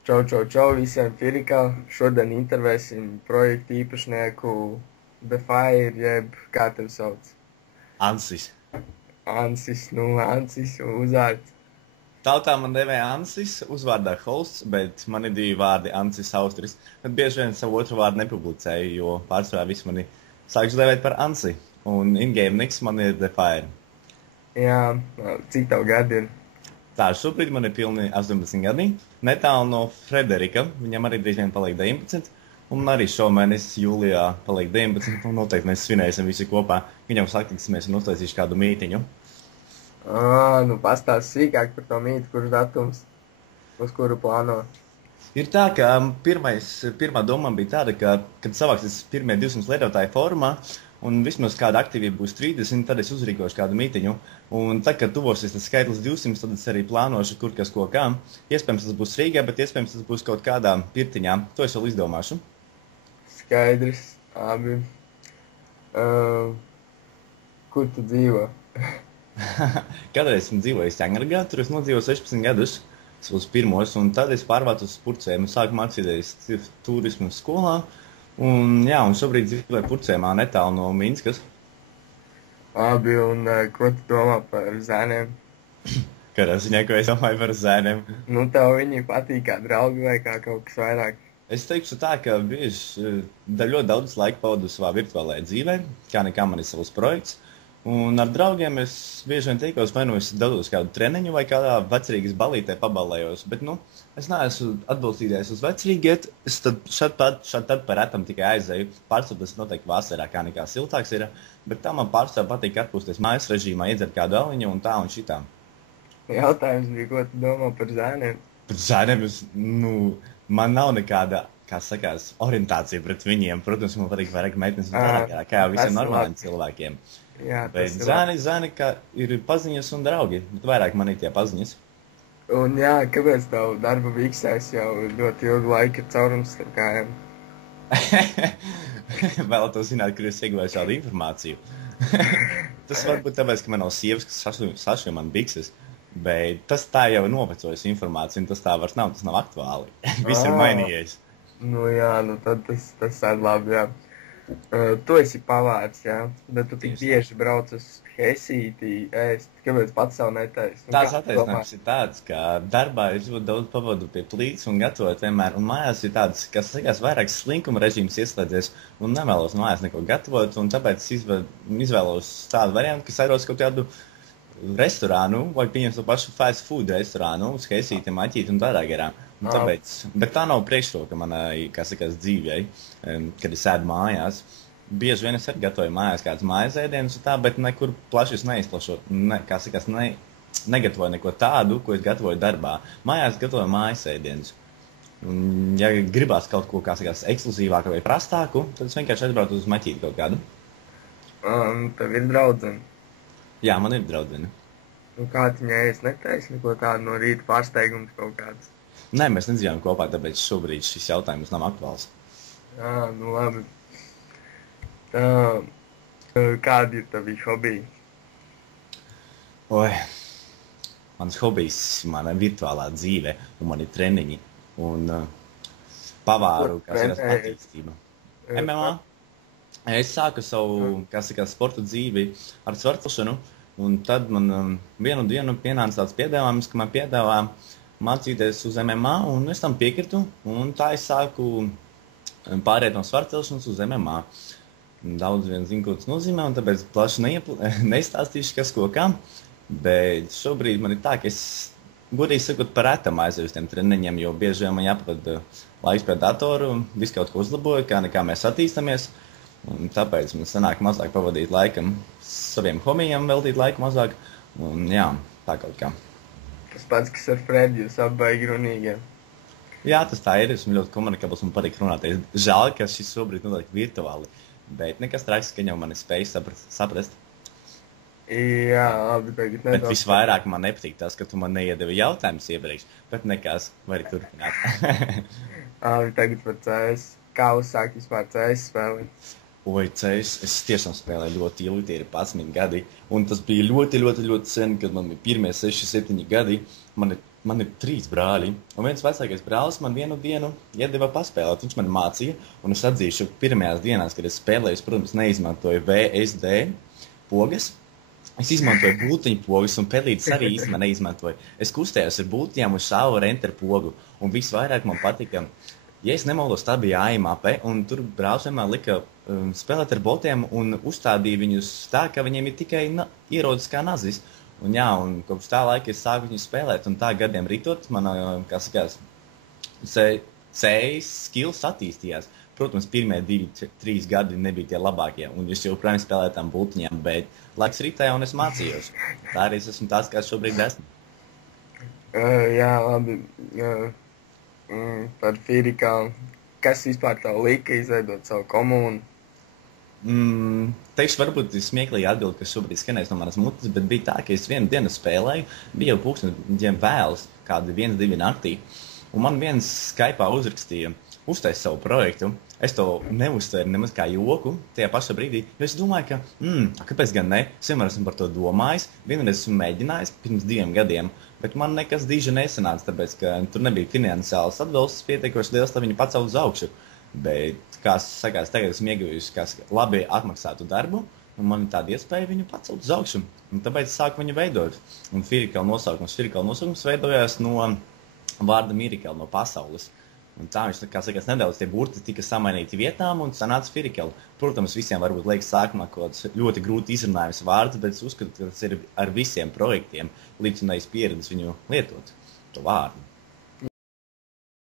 Čau, visiem Firikā. Šodien intervēsim projektu īpašnieku The Fire, jeb kā tevi sauc? Ansis. Ansis uzvārds. Tautā man devē Ansis, uzvārdā Holsts, bet man ir divi vārdi Ansis Austris. Bet bieži vien savu otru vārdu nepublicēju, jo pārsvarā visi mani sāks devēt par Ansi. Un in-game niks man ir The Fire. Jā, cik tev gadi ir? Tā, šobrīd man ir pilni 18 gadi, netālu no Frederika. Viņam arī drīz vien paliek 19. Un arī šomēnes jūlijā paliek 19. Un noteikti mēs svinēsim visi kopā. Viņam satiksimies un uztaisīšu kādu mītiņu. Pastāst sīkāk par to mītu, kurš datums, uz kuru plāno. Ir tā, ka pirmā doma bija tāda, ka, kad savāksies pirmie 200 lietotāji formā, un vismaz kāda aktīvība būs 30, tad es uzrīkošu kādu mītiņu. Un tad, kad tuvosies tas skaitlis 200, tad es arī plānošu, kur kas ko kā. Iespējams, tas būs Rīgā, bet iespējams, tas būs kaut kādā pirtiņā. To es vēl izdomāšu. Skaidrs, abi. Kur tu dzīvo? Kādreiz esmu dzīvojis Ķengargā, tur es nodzīvoju 16 gadus, savus pirmos, un tad es pārvācu uz Purcēm, sāku mācīties turismu skolā, un šobrīd dzīvoju Purcēmā netālu no Minskas. Abi, un ko tu domā par zēniem? Kādā ziņā, ko es domāju par zēniem? Tev viņi patīk kā draugi vai kā kaut kas vairāk? Es teikšu tā, ka bieži ļoti daudz laika pavadu savā virtuālajā dzīvē, kā nekā man ir savs projekts. Un ar draugiem es bieži vien tikos, vai nu es dodos kādu treniņu vai kādā vecrīgas balītē pabalējos, bet, es neesmu atbalstījies uz vecrīgiet, es tad šad tad par retam tikai aizēju. Pārsvarā tas noteikti vasarā, kā nekā siltāks ir, bet tā man pārsvarā patīk atpūsties mājas režīmā, iedzert kādu aliņu un tā un šitā. Jautājums bija, ko tu domā par zēniem? Par zēniem man nav nekāda, kā sakās, orientācija pret viņiem. Protams, man patīk vairāk meitenes un tā, kā jau visiem normāliem cilvēkiem. Jā, bet zēni, kā ir paziņas un draugi, bet vairāk man ir tie paziņas. Un kāpēc tev darba viksēs jau ļoti ilgu laiku caurums starp kājām? Vēlētos zināt, kur es ieguvēju šādu informāciju. Tas varbūt tāpēc, ka man nav sievas, kas sašuja man bikses, bet tas tā jau ir novecojusi informācija, un tas tā vairs nav, tas nav aktuāli. Viss ir mainījies. Tad tas ir labi, jā. Tu esi pavārs, jā, bet tu tik bieži brauc uz Hesīti ēst, kāpēc pats savu netaisi? Tās attiecinājums ir tāds, ka darbā es ļoti daudz pavadu pie plīts un gatavot vienmēr, un mājās ir tāds, kas sakās vairāk slinkuma režīms ieslēdzies, un nevēlos mājās neko gatavot, un tāpēc izvēlos tādu variantu, kas aizros kaut kādu restorānu, vai pieņems to pašu fast food restorānu, uz Hesīti, Maķīti un tādā garā. Tāpēc, bet tā nav priekšroka manai, kā sakās, dzīvei, kad es ēdu mājās. Bieži vien es arī gatavoju mājās kādas mājas ēdienas un tā, bet nekur plaši es neizplašu, negatavoju neko tādu, ko es gatavoju darbā. Mājās gatavoju mājas ēdienas. Un, ja gribās kaut ko, kā sakās, ekskluzīvāku vai prastāku, tad es vienkārši aizbraucu uz Maķīti kaut kādu. Tev ir draudzene? Jā, man ir draudzene. Kā viņai es netaisi neko tādu no rīta pārsteigums kaut kāds? Nē, mēs nedzīvojam kopā, tāpēc šobrīd šis jautājums nav aktuāls. Labi. Kādi ir tavi hobiji? Mans hobijs ir mana virtuālā dzīve, un mani treniņi, un pavāru, attīstība. MMA. Es sāku savu, sporta dzīvi ar svarcelšanu, un tad man vienu dienu pienāca tāds piedāvājums, ka man piedāvā mācīties uz MMA, un es tam piekritu, un tā es sāku pāriet no svarcelšanas uz MMA. Daudz vien zinu, ko tas nozīmē, un tāpēc plaši neizstāstīšu, kas ko kā, bet šobrīd man ir tā, ka es, godīgi sakot, par retam aizēju uz tiem treniņiem, jo bieži vien man jāpavada laiks pie datoru, visu kaut ko uzlaboju, kā nekā mēs attīstamies, un tāpēc man sanāk mazāk pavadīt laikam saviem hobijiem, veltīt laiku mazāk, un tā kaut kā. Tas pats, kas ar Fredi, jūs abi runīgie. Jā, tas tā ir. Esmu ļoti komunikabls un patīk runāties. Žēl, ka šis šobrīd notiek virtuāli, bet nekas traks, ka viņam mani spēj saprast. Jā, labi, tagad nedaudz. Bet visvairāk man nepatīk tas, ka tu man neiedevi jautājumus iepriekš, bet nekas, vari turpināt. Tagad par CS. Kā uzsākt vispār CS spēli? CS, es tiešām spēlēju ļoti ilgi, tie ir 11 gadi, un tas bija ļoti, ļoti, ļoti sen, kad man bija pirmie 6, 7 gadi. Man ir Man ir 3 brāļi, un viens vecākais brālis man vienu dienu iedeva paspēlēt. Viņš man mācīja, un es atzīšu, pirmajās dienās, kad es spēlēju, protams, neizmantoju VSD pogas. Es izmantoju būtiņu pogas, un pelītes arī īstenībā neizmantoju. Es kustējos ar būtiņām un šāvu ar enter pogu, un visvairāk man patika, ja es nemaldos, tā bija AIMAP, un tur brālis vienmēr lika spēlēt ar botiem un uzstādīja viņus tā, ka viņiem ir tikai ierodas kā nazis. Un jā, un kopš tā laika es sāku viņu spēlēt, un tā gadiem ritot, manā, kā sakās, CS skills attīstījās. Protams, pirmie 2-3 gadi nebija tie labākie, un es joprojām spēlēju tām būtiņām, bet laiks ritēja, un es mācījos. Tā arī es esmu tāds, kāds šobrīd esmu. Jā, labi. Par Firikālu. Kas vispār tev lika izveidot savu komūnu? Teikšu, varbūt smieklīgi atbildi, kas šobrīd skanēs no manas mutes, bet bija tā, ka es vienu dienu spēlēju, bija jau pūksteni vēlas, kādi 1-2 naktī, un man viens Skype'ā uzrakstīja, uztais savu projektu. Es to neuztveru nemaz kā joku tajā pašā brīdī, jo es domāju, ka, kāpēc gan ne, es vienmēr esmu par to domājis, vienreiz esmu mēģinājis pirms 2 gadiem, bet man nekas diži nesanāca, tāpēc, ka tur nebija finansiāls atbalsts pietiekoši liels, lai viņu pacelt uz augšu. Bet, kā sakās, tagad esmu ieguvusi labi atmaksātu darbu, un man ir tāda iespēja viņu pacelt uz augšu. Un tāpēc sāku viņu veidot. Un Firikala nosaukums veidojās no vārda Mirikala, no pasaules. Un tā viņš, kā sakās, nedaudz tie burti tika samainīti vietām un sanāca Firikala. Protams, visiem varbūt liekas sākumā kaut kāds ļoti grūti izrunājums vārds, bet es uzskatu, ka tas ir ar visiem projektiem līdzinājis pieredzes viņu lietot, to vārdu.